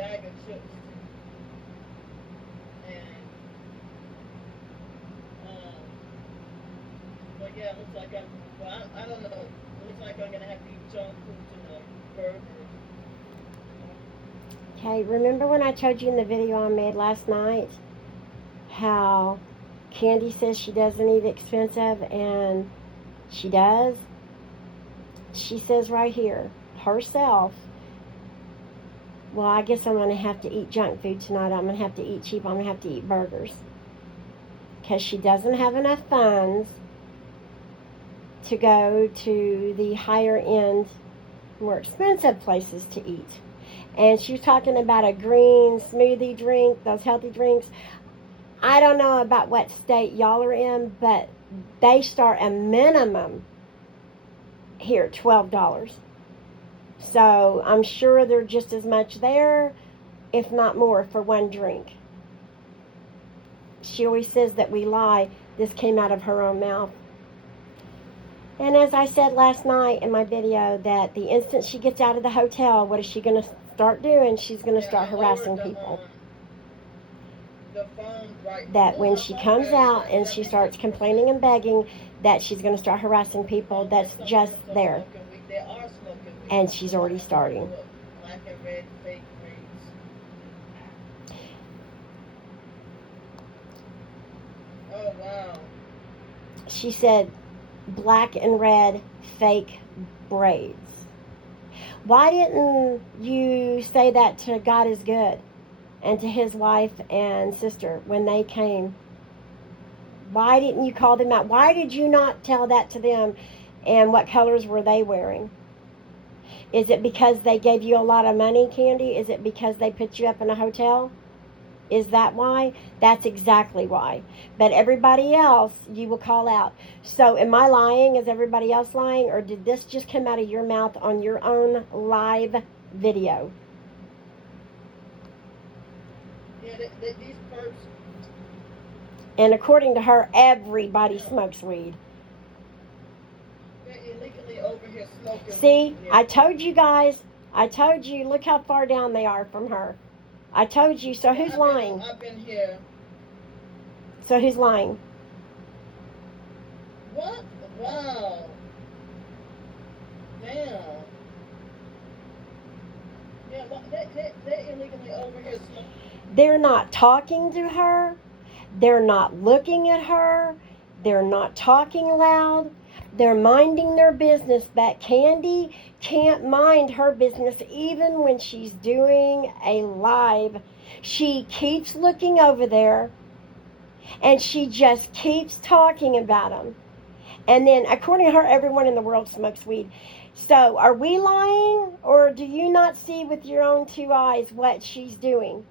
bag of chips. And, but yeah, it looks like I don't know. It looks like I'm going to have to eat junk food tonight. Burgers. Okay, remember when I told you in the video I made last night how Candy says she doesn't eat expensive and she does? She says right here, herself, well, I guess I'm going to have to eat junk food tonight. I'm going to have to eat cheap. I'm going to have to eat burgers. Because she doesn't have enough funds to go to the higher end, more expensive places to eat. And she was talking about a green smoothie drink, those healthy drinks. I don't know about what state y'all are in, but they start a minimum here, $12. So I'm sure they're just as much there, if not more, for one drink. She always says that we lie. This came out of her own mouth. And as I said last night in my video, that the instant she gets out of the hotel, what is she going to start doing? She's going to start harassing people. That when she comes out and she starts complaining and begging, that she's going to start harassing people that's just there. And she's already starting. Black and red fake braids. Oh, wow. She said black and red fake braids. Why didn't you say that to God is good and to his wife and sister when they came? Why didn't you call them out? Why did you not tell that to them? And what colors were they wearing? Is it because they gave you a lot of money, Candy? Is it because they put you up in a hotel? Is that why? That's exactly why. But everybody else, you will call out. So am I lying? Is everybody else lying? Or did this just come out of your mouth on your own live video? Yeah, these perps. And according to her, everybody smokes weed. They're illegally over here smoking. See, I told you guys. I told you. Look how far down they are from her. I told you. So who's lying? I've been here. So who's lying? What? Wow. Damn. Yeah, they're illegally over here smoking. They're not talking to her. They're not looking at her. They're not talking loud. They're minding their business. But Candy can't mind her business even when she's doing a live. She keeps looking over there and she just keeps talking about them. And then, according to her, everyone in the world smokes weed. So, are we lying, or do you not see with your own two eyes what she's doing?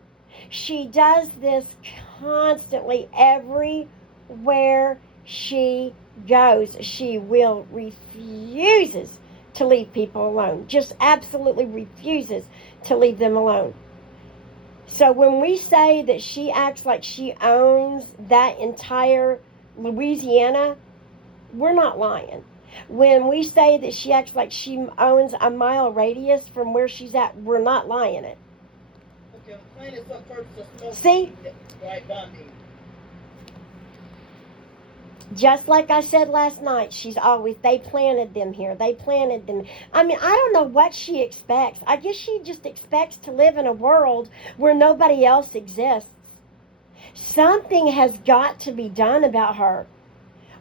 She does this constantly everywhere she goes. She refuses to leave people alone. Just absolutely refuses to leave them alone. So when we say that she acts like she owns that entire Louisiana, we're not lying. When we say that she acts like she owns a mile radius from where she's at, we're not lying it. See? Right by me. Just like I said last night, they planted them here. They planted them. I mean, I don't know what she expects. I guess she just expects to live in a world where nobody else exists. Something has got to be done about her.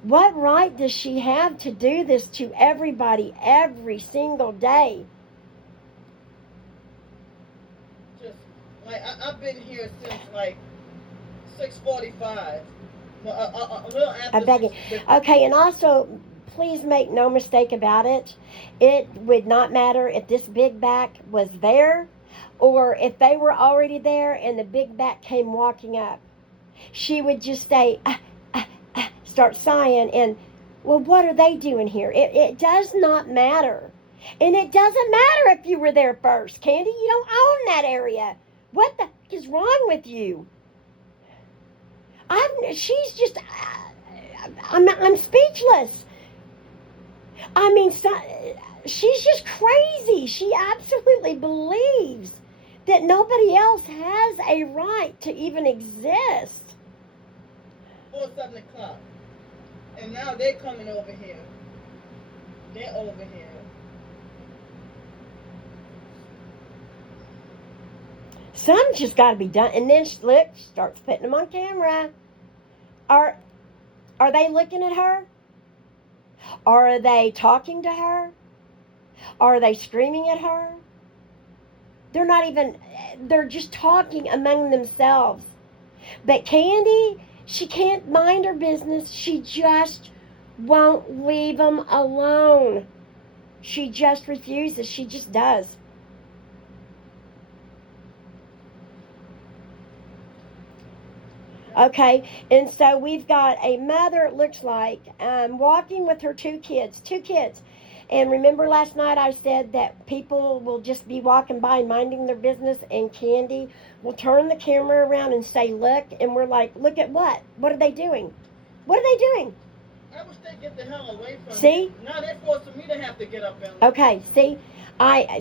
What right does she have to do this to everybody every single day? I've been here since 6:45. A little after. I beg you. Okay, and also, please make no mistake about it. It would not matter if this big back was there or if they were already there and the big back came walking up. She would just stay, start sighing, and, well, what are they doing here? It does not matter. And it doesn't matter if you were there first, Candy. You don't own that area. What the heck is wrong with you? She's just, I'm speechless. I mean, she's just crazy. She absolutely believes that nobody else has a right to even exist. 7 o'clock. And now they're coming over here. They're over here. Something's just got to be done. And then look, she starts putting them on camera. Are they looking at her? Are they talking to her? Are they screaming at her? They're not even, they're just talking among themselves. But Candy, she can't mind her business. She just won't leave them alone. She just refuses. She just does. Okay, and so we've got a mother, it looks like, walking with her two kids. And remember last night I said that people will just be walking by minding their business, and Candy will turn the camera around and say, look, and we're like, look at what? What are they doing? What are they doing? I wish they'd get the hell away from See? me. Now they're forcing me to have to get up and look. Okay, see?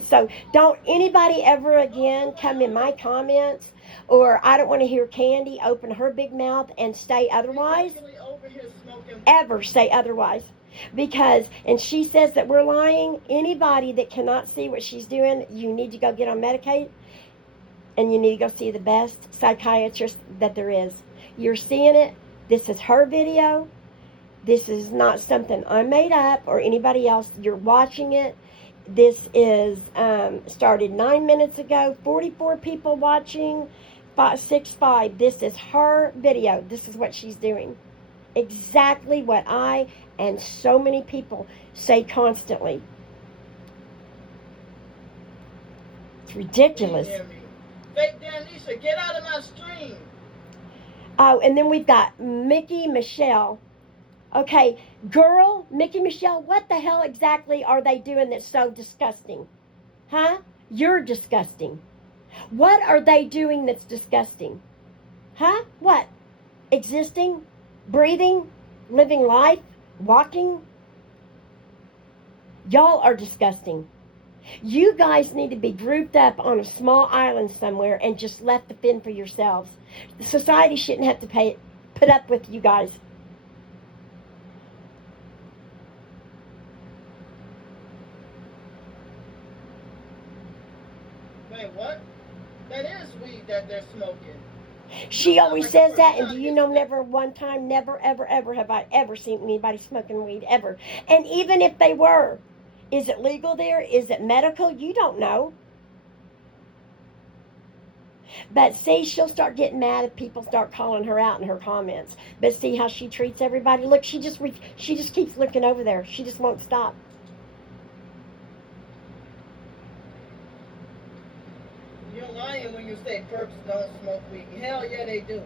So don't anybody ever again come in my comments, or I don't want to hear Candy open her big mouth and say otherwise. Over here smoking. Ever say otherwise. Because, and she says that we're lying. Anybody that cannot see what she's doing, you need to go get on Medicaid, and you need to go see the best psychiatrist that there is. You're seeing it. This is her video. This is not something I made up or anybody else. You're watching it. This is started 9 minutes ago. 44 people watching. 565. This is her video. This is what she's doing. Exactly what I and so many people say constantly. It's ridiculous. Fake Danisha, get out of my stream. Oh, and then we've got Mickey Michelle. Okay, girl, Mickey Michelle, what the hell exactly are they doing that's so disgusting? Huh? You're disgusting. What are they doing that's disgusting? Huh? What? Existing? Breathing? Living life? Walking? Y'all are disgusting. You guys need to be grouped up on a small island somewhere and just left to fend for yourselves. Society shouldn't have to put up with you guys. Wait, what? That is weed that they're smoking. She always says that, and do you know, never one time, never, ever, ever have I ever seen anybody smoking weed, ever. And even if they were, is it legal there? Is it medical? You don't know. But see, she'll start getting mad if people start calling her out in her comments. But see how she treats everybody? Look, she just keeps looking over there. She just won't stop. You're lying when you say perps don't smoke weed. Hell yeah, they do.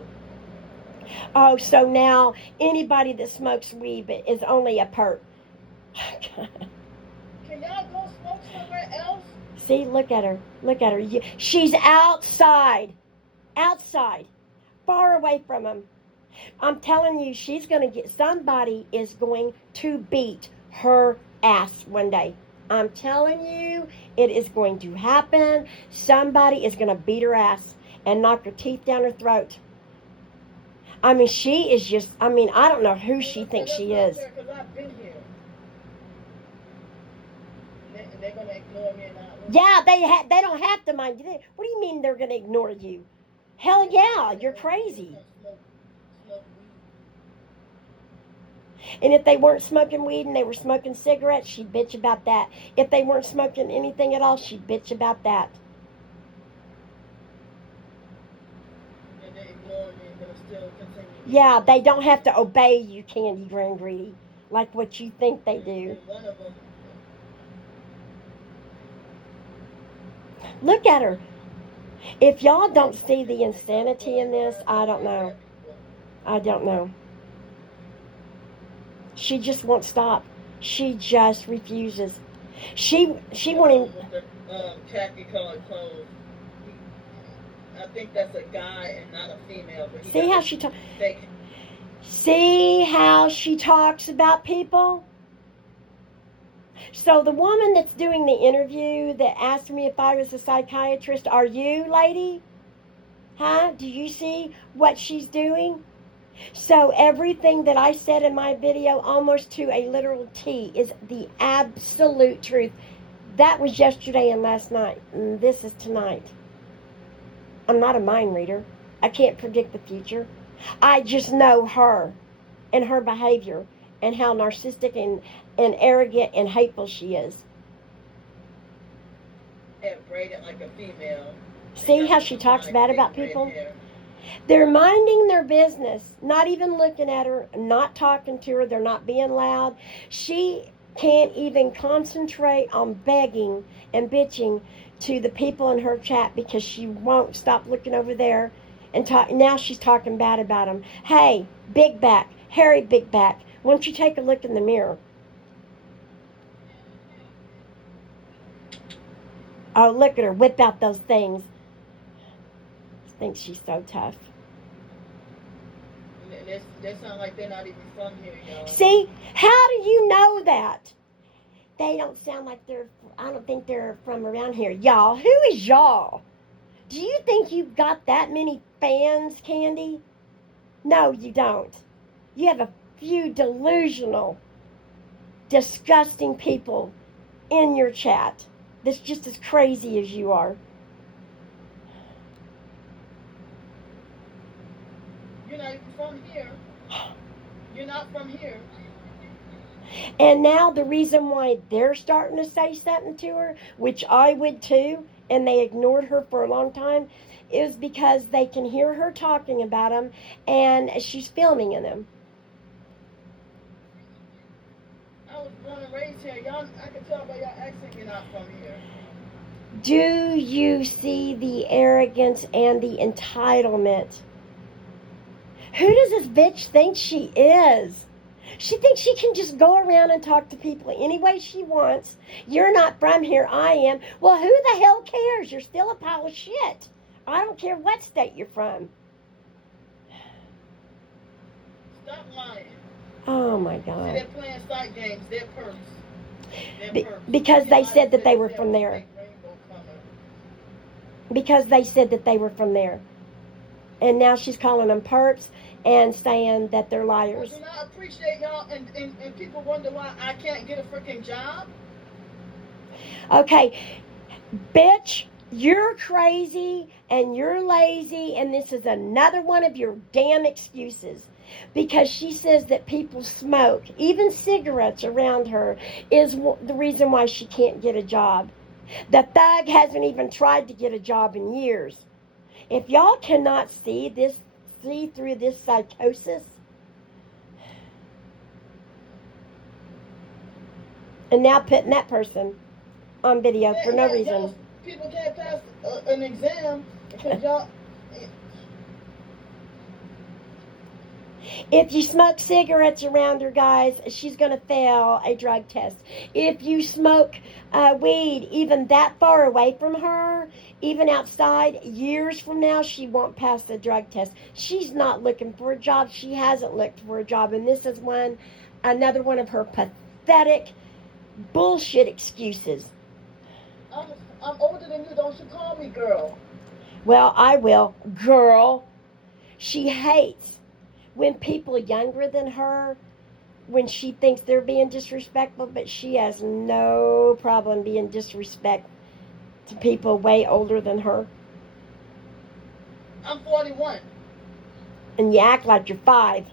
Oh, so now anybody that smokes weed is only a perp. Can y'all go smoke somewhere else? See, look at her. Look at her. She's outside. Outside. Far away from him. I'm telling you, somebody is going to beat her ass one day. I'm telling you, it is going to happen. Somebody is going to beat her ass and knock her teeth down her throat. I mean, she is just, I don't know who she thinks she is. Because I've been here. They're going to ignore me and not listen. Yeah, they don't have to mind you. What do you mean they're going to ignore you? Hell yeah, you're crazy. And if they weren't smoking weed and they were smoking cigarettes, she'd bitch about that. If they weren't smoking anything at all, she'd bitch about that. And they ignore me and they'll still continue. Yeah, they don't have to obey you, Candy Grand Greedy, like what you think they do. And one of them. Look at her. If y'all don't see the insanity in this, I don't know. I don't know. She just won't stop. She just refuses. She wanted. With the khaki colored clothes. I think that's a guy and not a female. But See how she talks. fake. See how she talks about people? So the woman that's doing the interview that asked me if I was a psychiatrist, are you, lady? Huh? Do you see what she's doing? So everything that I said in my video, almost to a literal T, is the absolute truth. That was yesterday and last night. And this is tonight. I'm not a mind reader. I can't predict the future. I just know her and her behavior and how narcissistic and arrogant and hateful she is. And braided like a female. See how she talks bad about people? They're minding their business, not even looking at her, not talking to her, they're not being loud. She can't even concentrate on begging and bitching to the people in her chat because she won't stop looking over there and talk. Now she's talking bad about them. Hey, Big Back, Harry Big Back, why don't you take a look in the mirror? Oh, look at her, whip out those things. Thinks she's so tough. They sound like they're not even from here, y'all. See, how do you know that? They don't sound like I don't think they're from around here. Y'all, who is y'all? Do you think you've got that many fans, Candy? No, you don't. You have a few delusional, disgusting people in your chat that's just as crazy as you are. You're not even from here. You're not from here. And now the reason why they're starting to say something to her, which I would too, and they ignored her for a long time, is because they can hear her talking about them and she's filming in them. I was born and raised here. Y'all, I can tell by your accent you're not from here. Do you see the arrogance and the entitlement? Who does this bitch think she is? She thinks she can just go around and talk to people any way she wants. You're not from here, I am. Well, who the hell cares? You're still a pile of shit. I don't care what state you're from. Stop lying. Oh my God. See, they're playing side games. They're perps. Because they said that they were from there. Because they said that they were from there. And now she's calling them perps and saying that they're liars. Well, do I appreciate y'all and people wonder why I can't get a freaking job? Okay, bitch, you're crazy and you're lazy, and this is another one of your damn excuses. Because she says that people smoke, even cigarettes around her, is the reason why she can't get a job. The thug hasn't even tried to get a job in years. If y'all cannot see through this psychosis, and now putting that person on video for no reason. People can't pass an exam because y'all. If you smoke cigarettes around her, guys, she's going to fail a drug test. If you smoke weed even that far away from her, even outside, years from now, she won't pass the drug test. She's not looking for a job. She hasn't looked for a job. And this is another one of her pathetic bullshit excuses. I'm older than you. Don't you call me girl. Well, I will. Girl. She hates when people younger than her, when she thinks they're being disrespectful, but she has no problem being disrespectful to people way older than her. I'm 41. And you act like you're 5.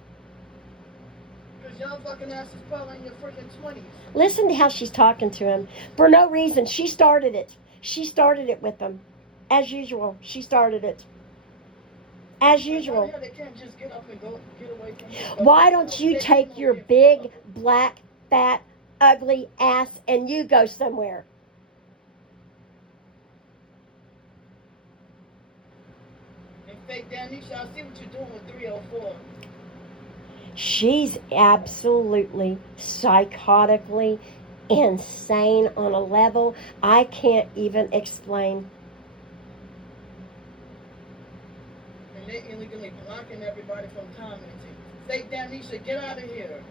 Because y'all fucking ass is probably in your freaking 20s. Listen to how she's talking to him. For no reason. She started it. She started it with them. As usual, she started it. As usual. Why don't you take your big, black, fat, ugly ass and you go somewhere? And fake Danisha, I see what you're doing with 304. She's absolutely psychotically insane on a level I can't even explain. They're illegally blocking everybody from commenting. Fake Danisha, get out of here.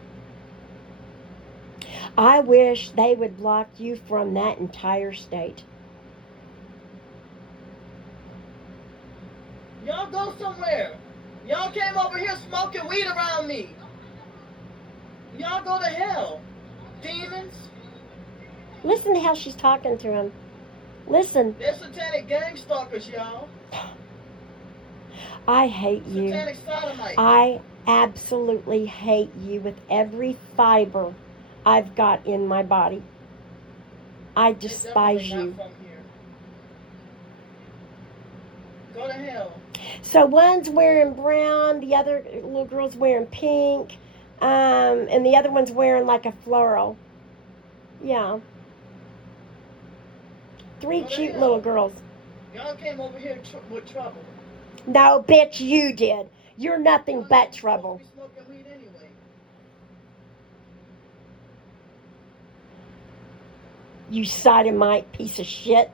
I wish they would block you from that entire state. Y'all go somewhere. Y'all came over here smoking weed around me. Y'all go to hell. Demons. Listen to how she's talking to him. Listen. They're satanic gang stalkers, y'all. I hate you. Satanic sodomites. I absolutely hate you with every fiber I've got in my body. I despise They're you. definitely not from here. Go to hell. So one's wearing brown, the other little girl's wearing pink, and the other one's wearing like a floral. Yeah. Three Go to cute hell. little girls. Y'all came over here with trouble. No, bitch, you did. You're nothing Y'all but supposed trouble. to be smoking weed anyway. You sodomite piece of shit.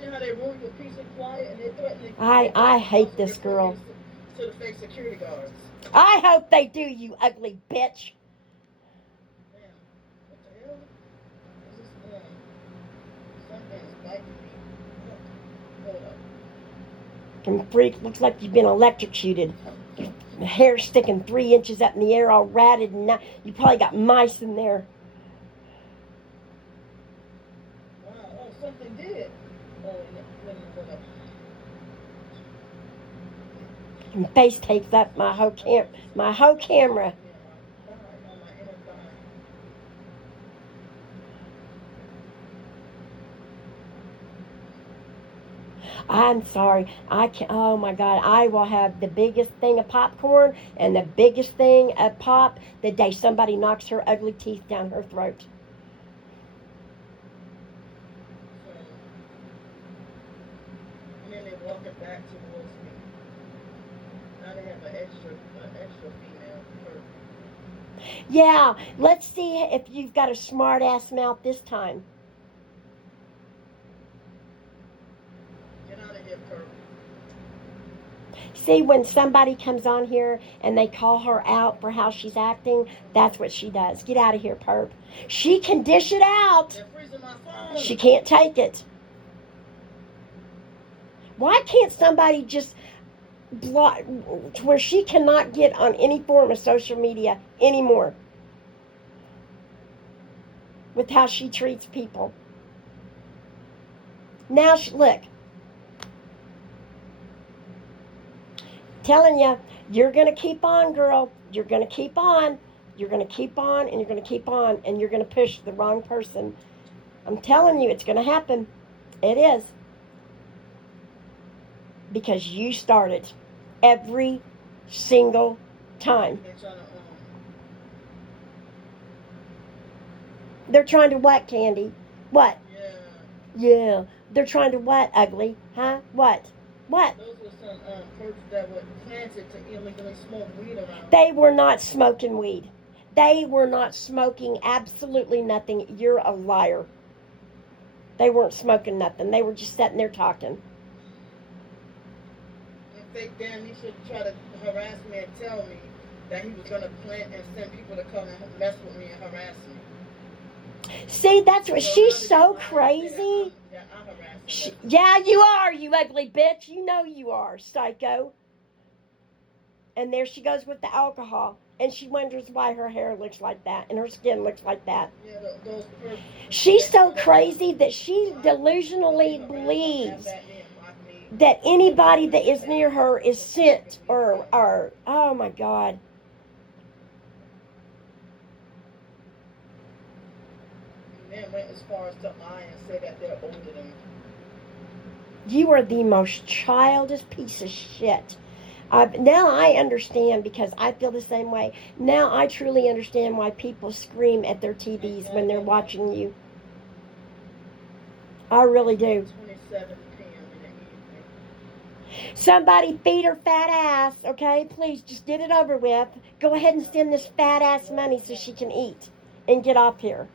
See how they ruin your peace and quiet and they threaten to I hate this girl. to the fake security guards. I hope they do, you ugly bitch. Man, what the hell? Is this something's biting me. Hold up. And freak, looks like you've been electrocuted. Your hair sticking 3 inches up in the air, all ratted, and now you probably got mice in there. Wow, oh, something did. Oh, hold up. And face tapes up my whole camera. Yeah, my thigh, on my inner thigh. I'm sorry. I can't. Oh my God. I will have the biggest thing of popcorn and the biggest thing of pop the day somebody knocks her ugly teeth down her throat. So, and then they walk it back towards me. Now they have an extra female person. Yeah. Let's see if you've got a smart ass mouth this time. Get out of here, Perp. See, when somebody comes on here and they call her out for how she's acting, that's what she does. Get out of here, perp. She can dish it out. They're freezing my phone. She can't take it. Why can't somebody just block to where she cannot get on any form of social media anymore with how she treats people? Now, look. Telling you, you're going to keep on, girl. You're going to keep on. You're going to keep on, and you're going to keep on, and you're going to push the wrong person. I'm telling you, it's going to happen. It is. Because you started every single time. They're trying to what, Candy? What? Yeah. They're trying to what, ugly? Huh? What? What? Those were some perps that were planted to illegally smoke weed around. They were not smoking weed. They were not smoking absolutely nothing. You're a liar. They weren't smoking nothing. They were just sitting there talking. And fake Dan, he should try to harass me and tell me that he was going to plant and send people to come and mess with me and harass me. See, that's what she's so crazy. Yeah, you are, you ugly bitch. You know you are, psycho. And there she goes with the alcohol. And she wonders why her hair looks like that and her skin looks like that. Yeah, those she's so crazy that she delusionally believes that anybody that is near her is sent or oh my God. And went as far as to lie and say that they're older than me. You are the most childish piece of shit. Now I understand, because I feel the same way. Now I truly understand why people scream at their TVs when they're watching you. I really do. 27 p.m. in the evening. Somebody feed her fat ass, okay? Please, just get it over with. Go ahead and send this fat ass money so she can eat and get off here.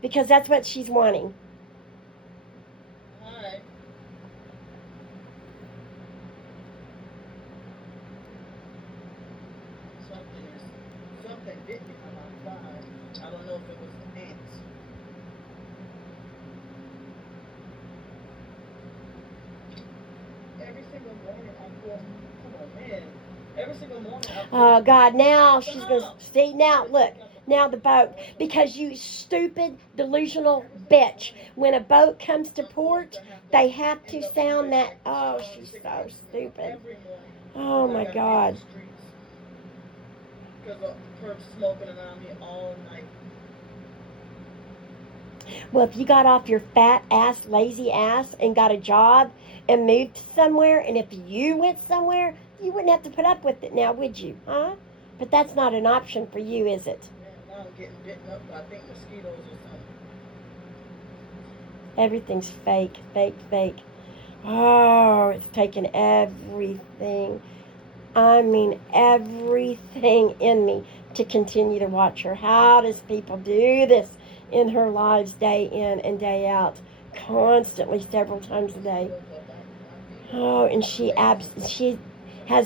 Because that's what she's wanting. Hi. Something is know if it was an ant. Every single morning I go, come on, man. Every single morning I go. Oh, God, now she's going to Stop. see. Now, look. Now the boat. Because you stupid, delusional bitch. When a boat comes to port, they have to sound that. Oh, she's so stupid. Oh, my God. Because of her smoking around me all night. Well, if you got off your fat ass, lazy ass, and got a job and moved somewhere, and if you went somewhere, you wouldn't have to put up with it now, would you? Huh? But that's not an option for you, is it? Man, now I'm getting bitten up by, I think, mosquitoes or something. Everything's fake, fake, fake. Oh, it's taken everything. I mean, everything in me to continue to watch her. How does people do this in her lives day in and day out, constantly, several times a day? Oh, and she has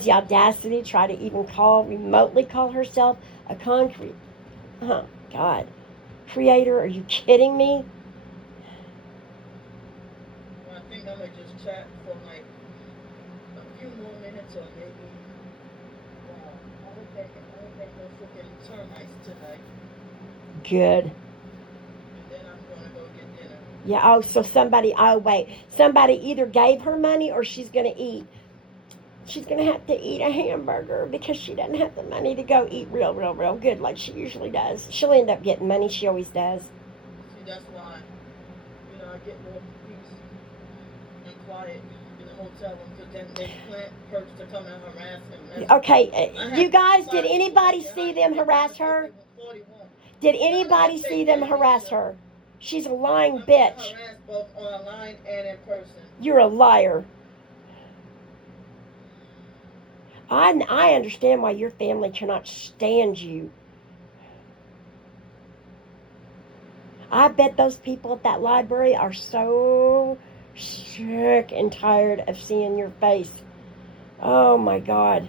the audacity to try to even remotely call herself a concrete. Oh, God. Creator, are you kidding me? Well, I think I'm going to just chat for like a few more minutes or maybe, wow, I don't think no freaking termites tonight. Good. And then I'm going to go get dinner. Yeah, oh, so somebody either gave her money or she's going to eat. She's going to have to eat a hamburger because she doesn't have the money to go eat real good like she usually does. She'll end up getting money. She always does. See, that's why, I get more peace and quiet in the hotel room because then they plant perks to come and harass him. Okay, you guys, did anybody see them harass her? Did anybody see them harass her? She's a lying bitch. Harassed both online and in person. You're a liar. I understand why your family cannot stand you. I bet those people at that library are so sick and tired of seeing your face. Oh my God.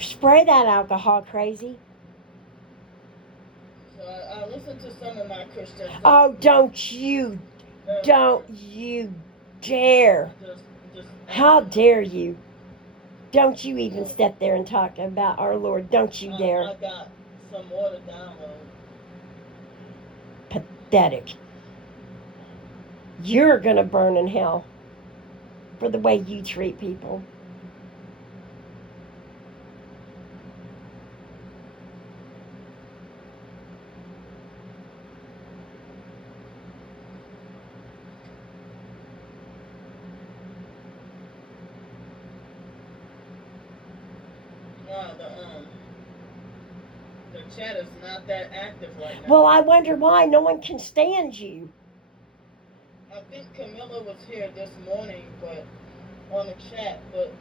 Spray that alcohol, crazy. So I listened to some of my Christian stuff. Oh, don't you dare. How dare you? Don't you even step there and talk about our Lord. Don't you dare. I got some more to download. Pathetic. You're going to burn in hell for the way you treat people. The chat is not that active right now. Well, I wonder why no one can stand you. I think Camilla was here this morning, but on the chat, but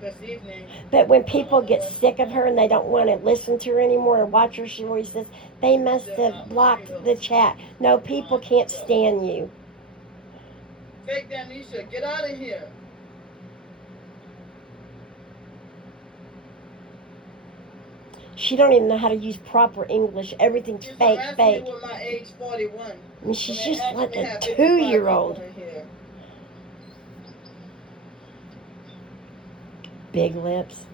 this evening. But when people get sick of her and they don't want to listen to her anymore or watch her, she always says, they must have blocked the chat. No, people can't stand you. Fake Damnesia, get out of here. She don't even know how to use proper English. Everything's fake. Me with my age 41. I mean, she's just like a 2-year-old. Big lips.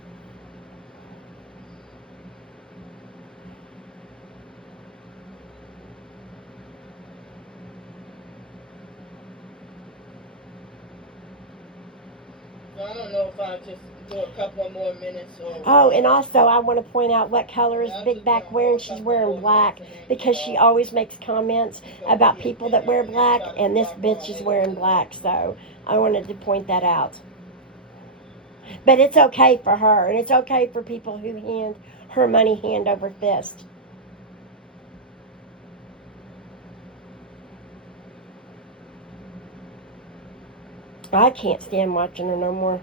I don't know if I'll just do a couple more minutes or... Oh, and also I want to point out what color is Big Back wearing. She's wearing black because she always makes comments about people that wear black, and this bitch is wearing black, so I wanted to point that out. But it's okay for her, and it's okay for people who hand her money hand over fist. I can't stand watching her no more.